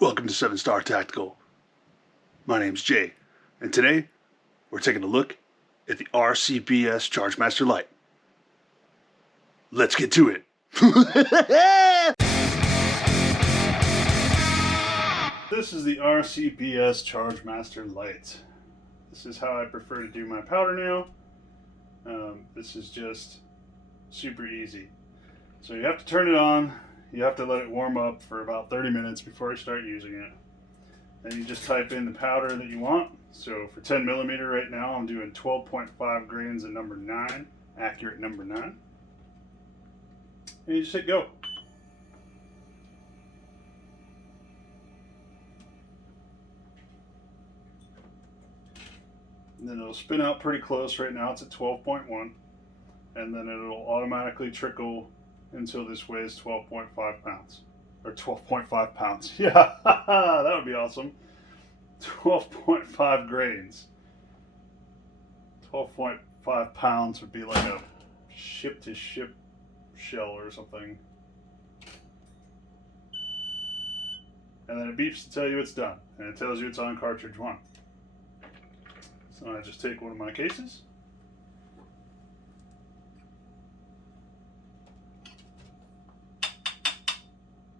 Welcome to 7-Star Tactical. My name's Jay, and today we're taking a look at the RCBS Chargemaster Lite. Let's get to it. This is the RCBS Chargemaster Lite. This is how I prefer to do my powder now. This is just super easy. So you have to turn it on. You have to let it warm up for about 30 minutes before you start using it. Then you just type in the powder that you want. So for 10 millimeter right now, I'm doing 12.5 grains of number 9, accurate number 9. And you just hit go. And then it'll spin out pretty close. Right now it's at 12.1. And then it'll automatically trickle until this weighs 12.5 pounds. Or 12.5 pounds. Yeah, that would be awesome. 12.5 grains. 12.5 pounds would be like a ship-to-ship shell or something. And then it beeps to tell you it's done. And it tells you it's on cartridge 1. So I just take one of my cases.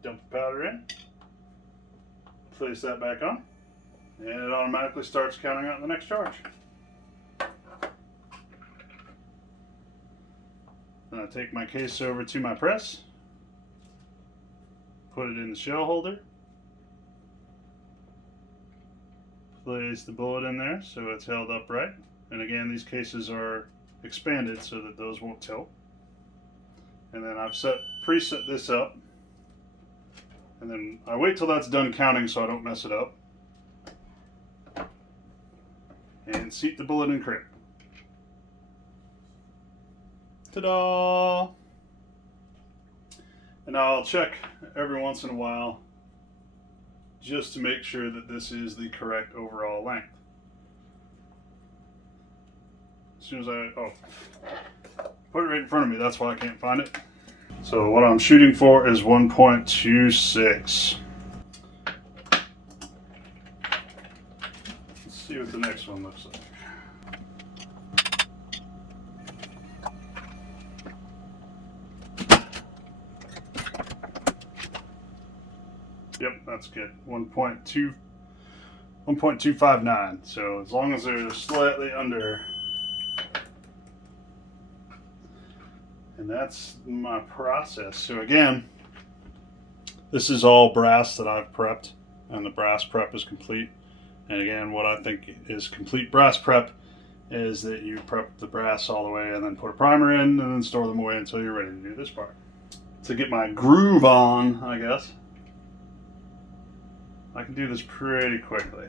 Dump the powder in, place that back on, and it automatically starts counting out the next charge. Then I take my case over to my press, put it in the shell holder, place the bullet in there so it's held upright. And again, these cases are expanded so that those won't tilt. And then I've preset this up. And then I wait till that's done counting so I don't mess it up. And seat the bullet in crate. Ta-da! And I'll check every once in a while just to make sure that this is the correct overall length. As soon as I put it right in front of me, that's why I can't find it. So what I'm shooting for is 1.26. Let's see what the next one looks like. Yep, that's good. 1.259. So as long as they're slightly under. And that's my process. So again, this is all brass that I've prepped, and the brass prep is complete. And again, what I think is complete brass prep is that you prep the brass all the way and then put a primer in and then store them away until you're ready to do this part. To get my groove on, I guess, I can do this pretty quickly.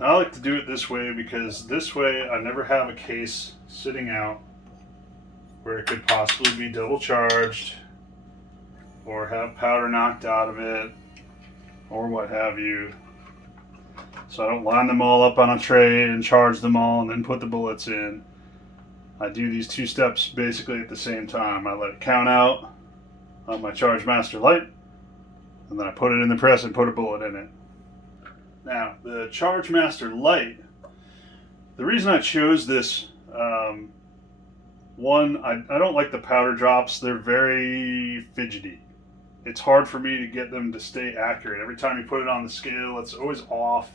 I like to do it this way because this way I never have a case sitting out where it could possibly be double charged or have powder knocked out of it or what have you. So I don't line them all up on a tray and charge them all and then put the bullets in. I do these two steps basically at the same time. I let it count out on my Chargemaster Lite, and then I put it in the press and put a bullet in it. Now, the Chargemaster Lite, the reason I chose this, one, I don't like the powder drops. They're very fidgety. It's hard for me to get them to stay accurate. Every time you put it on the scale, it's always off.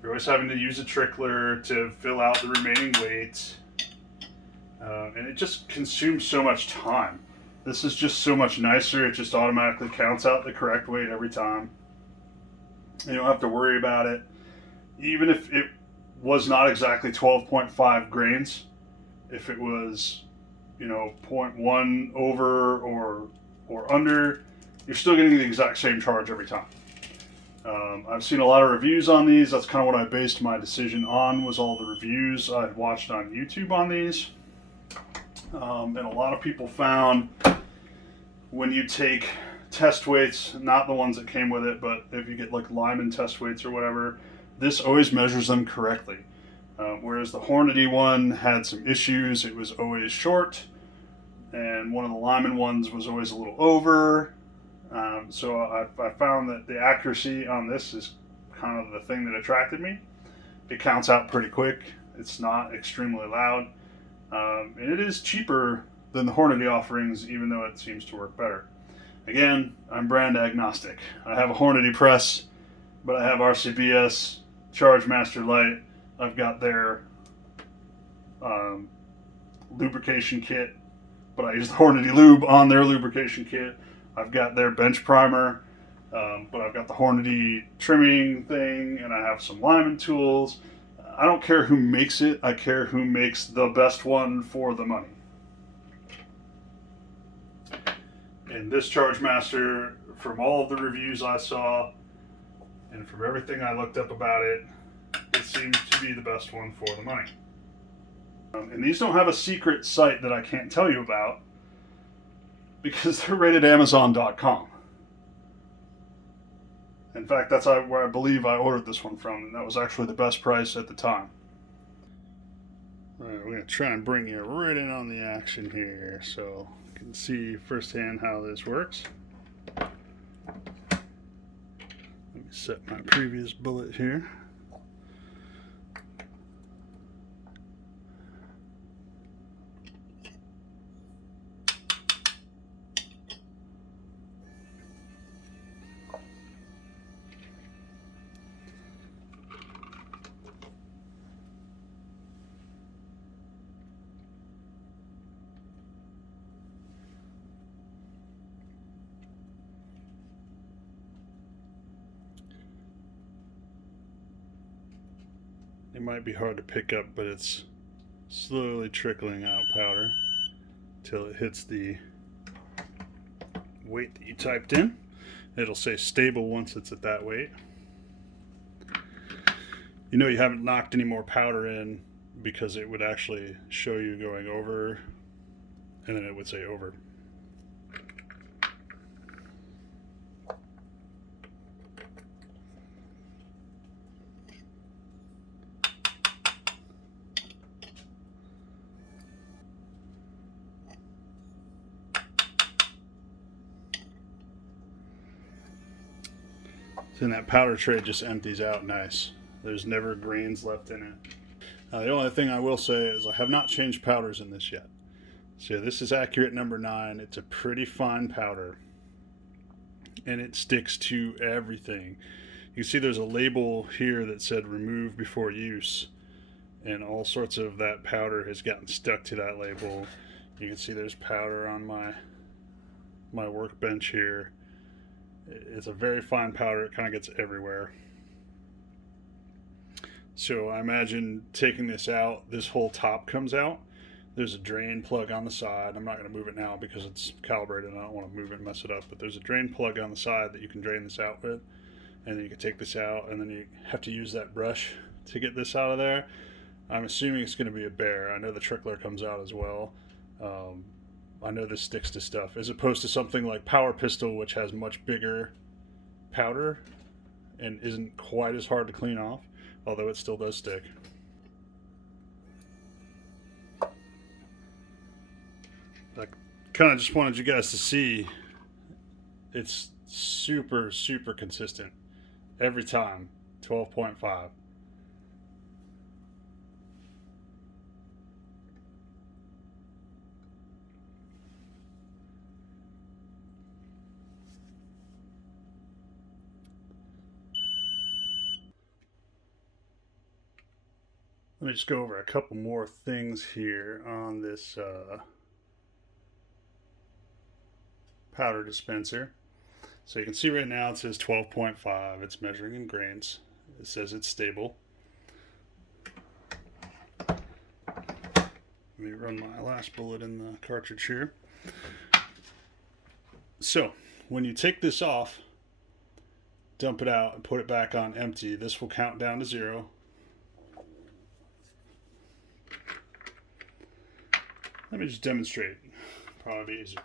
You're always having to use a trickler to fill out the remaining weight. And it just consumes so much time. This is just so much nicer. It just automatically counts out the correct weight every time. You don't have to worry about it. Even if it was not exactly 12.5 grains, if it was, 0.1 over or under, you're still getting the exact same charge every time. I've seen a lot of reviews on these. That's kind of what I based my decision on, was all the reviews I'd watched on YouTube on these. And a lot of people found when you take test weights, not the ones that came with it, but if you get like Lyman test weights or whatever, this always measures them correctly. Whereas the Hornady one had some issues. It was always short, and one of the Lyman ones was always a little over. So I found that the accuracy on this is kind of the thing that attracted me. It counts out pretty quick. It's not extremely loud. And it is cheaper than the Hornady offerings, even though it seems to work better. Again, I'm brand agnostic. I have a Hornady press, but I have RCBS Chargemaster Lite. I've got their lubrication kit, but I use the Hornady lube on their lubrication kit. I've got their bench primer, but I've got the Hornady trimming thing, and I have some Lyman tools. I don't care who makes it. I care who makes the best one for the money. And this Chargemaster, from all of the reviews I saw, and from everything I looked up about it, it seems to be the best one for the money. And these don't have a secret site that I can't tell you about, because they're rated Amazon.com. In fact, that's where I believe I ordered this one from, and that was actually the best price at the time. All right, we're going to try and bring you right in on the action here so you can see firsthand how this works. Let me set my previous bullet here. It might be hard to pick up, but it's slowly trickling out powder till it hits the weight that you typed in. It'll say stable once it's at that weight. You know you haven't knocked any more powder in because it would actually show you going over, and then it would say over. Then that powder tray just empties out nice. There's never grains left in it. The only thing I will say is I have not changed powders in this yet. So this is accurate number 9. It's a pretty fine powder, and it sticks to everything. You can see there's a label here that said remove before use, and all sorts of that powder has gotten stuck to that label. You can see there's powder on my workbench here. It's a very fine powder. It kind of gets everywhere. So I imagine taking this out, this whole top comes out. There's a drain plug on the side. I'm not going to move it now because it's calibrated and I don't want to move it and mess it up. But there's a drain plug on the side that you can drain this out with. And then you can take this out, and then you have to use that brush to get this out of there. I'm assuming it's going to be a bear. I know the trickler comes out as well. I know this sticks to stuff, as opposed to something like Power Pistol, which has much bigger powder and isn't quite as hard to clean off, although it still does stick. I kind of just wanted you guys to see it's super, super consistent every time. 12.5. Let me just go over a couple more things here on this powder dispenser. So you can see right now it says 12.5. It's measuring in grains. It says it's stable. Let me run my last bullet in the cartridge here. So when you take this off, dump it out and put it back on empty, this will count down to 0. Let me just demonstrate. Probably be easier.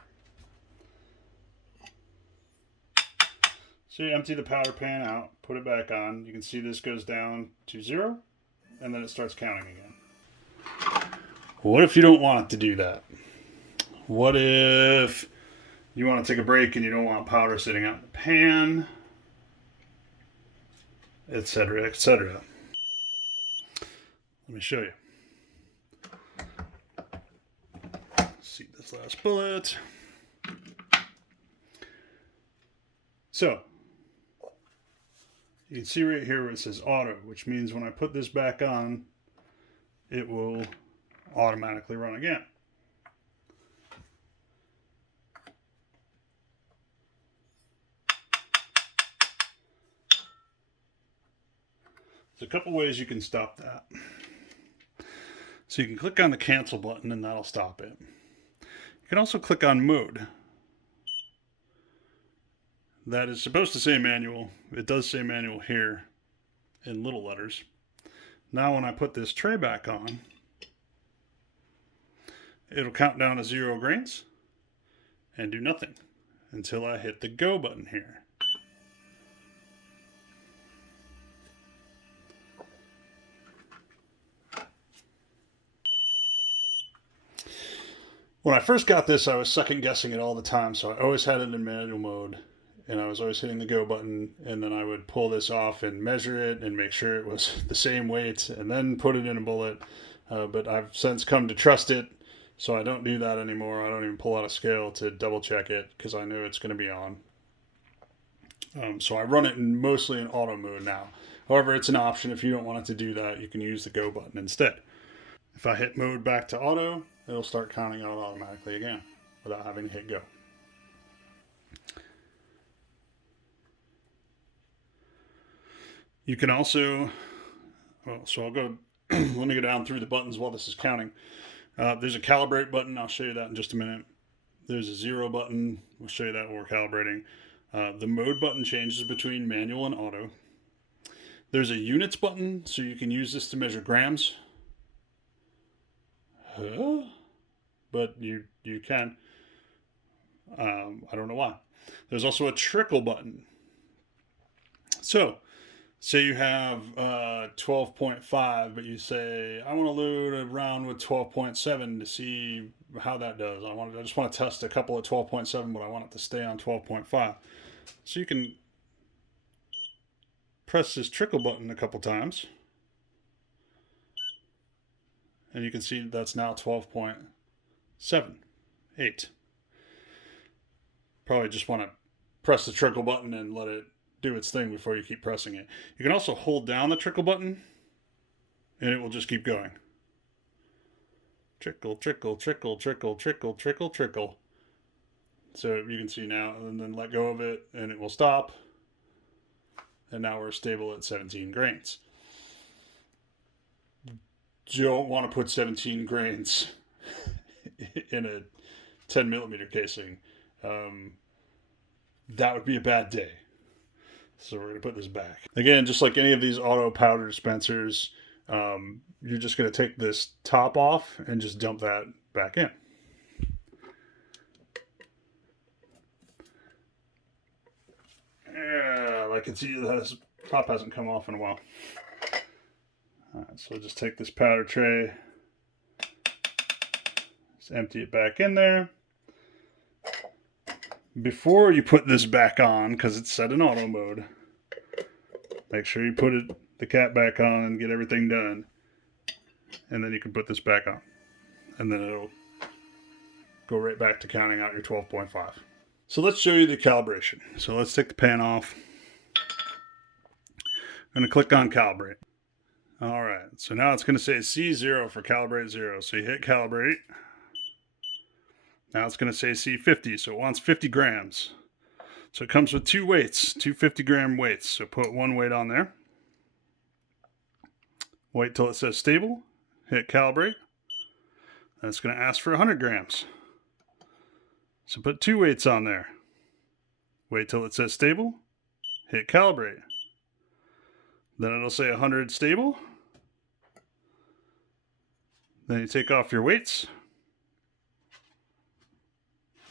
So you empty the powder pan out, put it back on. You can see this goes down to 0, and then it starts counting again. What if you don't want it to do that? What if You want to take a break and you don't want powder sitting out in the pan, etc., etc. Let me show you. See this last bullet. So, you can see right here where it says auto, which means when I put this back on, it will automatically run again. There's a couple ways you can stop that. So you can click on the cancel button and that'll stop it. You can also click on mode. That is supposed to say manual. It does say manual here in little letters. Now when I put this tray back on, it'll count down to 0 grains and do nothing until I hit the go button here. When I first got this, I was second guessing it all the time, so I always had it in manual mode, and I was always hitting the go button, and then I would pull this off and measure it and make sure it was the same weight, and then put it in a bullet. But I've since come to trust it, so I don't do that anymore. I don't even pull out a scale to double check it, because I know it's going to be on. So I run it mostly in auto mode now. However, it's an option. If you don't want it to do that, you can use the go button instead. If I hit mode back to auto, it'll start counting out automatically again without having to hit go. You can also, so I'll go, let me go down through the buttons while this is counting. There's a calibrate button. I'll show you that in just a minute. There's a 0 button. We'll show you that while we're calibrating. The mode button changes between manual and auto. There's a units button, so you can use this to measure grams. But you can. I don't know why. There's also a trickle button. So, say you have 12.5, but you say, I want to load around with 12.7 to see how that does. I just want to test a couple at 12.7, but I want it to stay on 12.5. So you can press this trickle button a couple times. And you can see that's now 12.78. Probably just want to press the trickle button and let it do its thing before you keep pressing it. You can also hold down the trickle button and it will just keep going. Trickle, trickle, trickle, trickle, trickle, trickle, trickle. So you can see now, and then let go of it and it will stop. And now we're stable at 17 grains. Don't want to put 17 grains in a 10 millimeter casing. That would be a bad day. So we're going to put this back. Again, just like any of these auto powder dispensers, you're just going to take this top off and just dump that back in. Yeah, I can see the top hasn't come off in a while. Alright, so just take this powder tray, just empty it back in there. Before you put this back on, because it's set in auto mode, make sure you put the cap back on and get everything done. And then you can put this back on. And then it'll go right back to counting out your 12.5. So let's show you the calibration. So let's take the pan off. I'm going to click on calibrate. All right, so now it's going to say C0 for calibrate 0. So you hit calibrate. Now it's going to say C50, so it wants 50 grams. So it comes with two weights, two 50-gram weights. So put one weight on there. Wait till it says stable. Hit calibrate. And it's going to ask for 100 grams. So put two weights on there. Wait till it says stable. Hit calibrate. Then it'll say 100 stable. Then you take off your weights.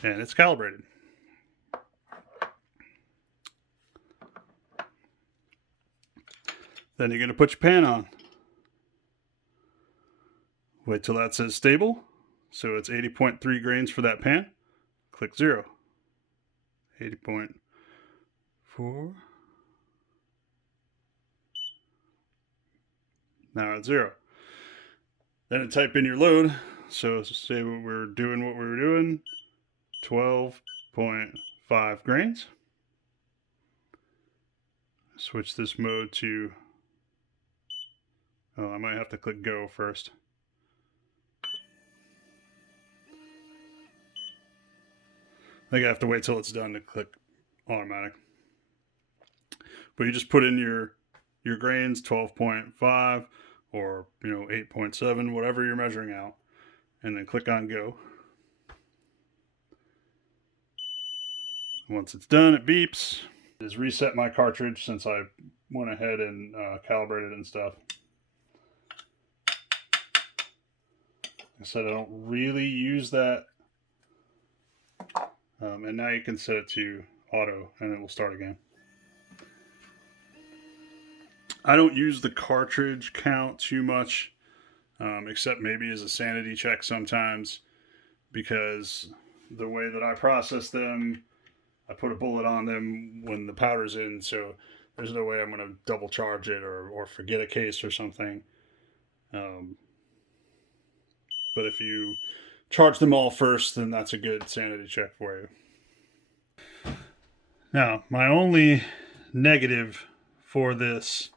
And it's calibrated. Then you're going to put your pan on. Wait till that says stable. So it's 80.3 grains for that pan. Click 0. 80.4. Now at 0. Then type in your load. So say what we were doing, 12.5 grains. Switch this mode to, oh, I might have to click go first. I think I have to wait till it's done to click automatic. But you just put in your grains, 12.5 or 8.7, whatever you're measuring out, and then click on go. Once it's done, it beeps. It has reset my cartridge since I went ahead and calibrated it and stuff. Like I said, I don't really use that. And now you can set it to auto and it will start again. I don't use the cartridge count too much, except maybe as a sanity check sometimes, because the way that I process them, I put a bullet on them when the powder's in, so there's no way I'm going to double charge it or forget a case or something. But if you charge them all first, then that's a good sanity check for you. Now, my only negative for this,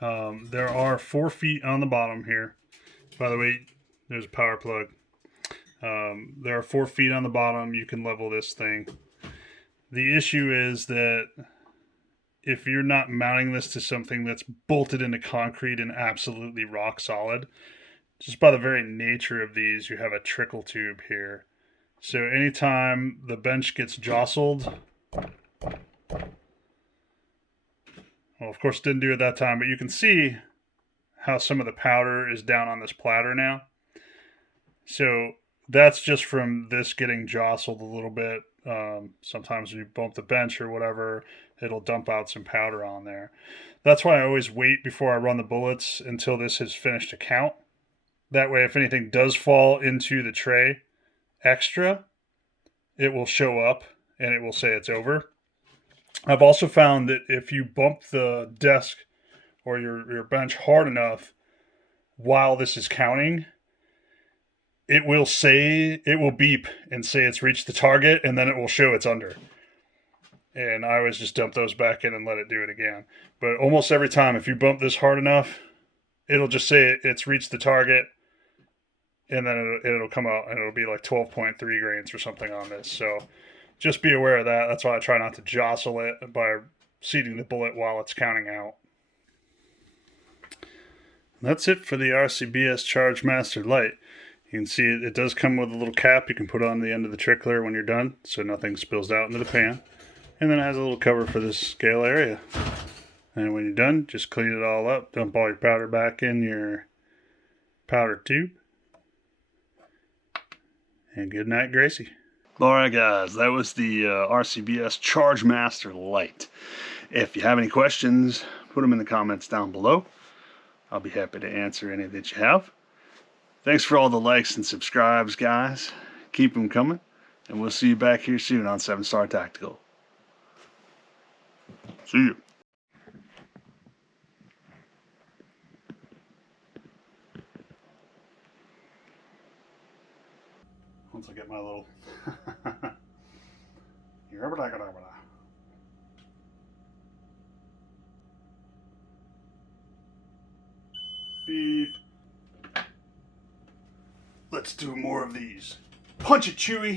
there are 4 feet on the bottom here. By the way, there's a power plug. There are 4 feet on the bottom. You can level this thing. The issue is that if you're not mounting this to something that's bolted into concrete and absolutely rock solid, just by the very nature of these, you have a trickle tube here. So anytime the bench gets jostled, well, of course, didn't do it that time, but you can see how some of the powder is down on this platter now. So that's just from this getting jostled a little bit. Sometimes when you bump the bench or whatever, it'll dump out some powder on there. That's why I always wait before I run the bullets until this has finished to count. That way, if anything does fall into the tray extra, it will show up and it will say it's over. I've also found that if you bump the desk or your bench hard enough while this is counting, it will beep and say it's reached the target, and then it will show it's under. And I always just dump those back in and let it do it again. But almost every time, if you bump this hard enough, it'll just say it's reached the target, and then it'll come out and it'll be like 12.3 grains or something on this. So just be aware of that. That's why I try not to jostle it by seating the bullet while it's counting out. That's it for the RCBS Chargemaster Lite. You can see it does come with a little cap you can put on the end of the trickler when you're done, so nothing spills out into the pan. And then it has a little cover for this scale area. And when you're done, just clean it all up, dump all your powder back in your powder tube. And good night, Gracie. Alright guys, that was the RCBS Chargemaster Lite. If you have any questions, put them in the comments down below. I'll be happy to answer any that you have. Thanks for all the likes and subscribes, guys. Keep them coming, and we'll see you back here soon on 7 Star Tactical. See you. Once I get my little... Beep. Let's do more of these. Punch it, Chewy.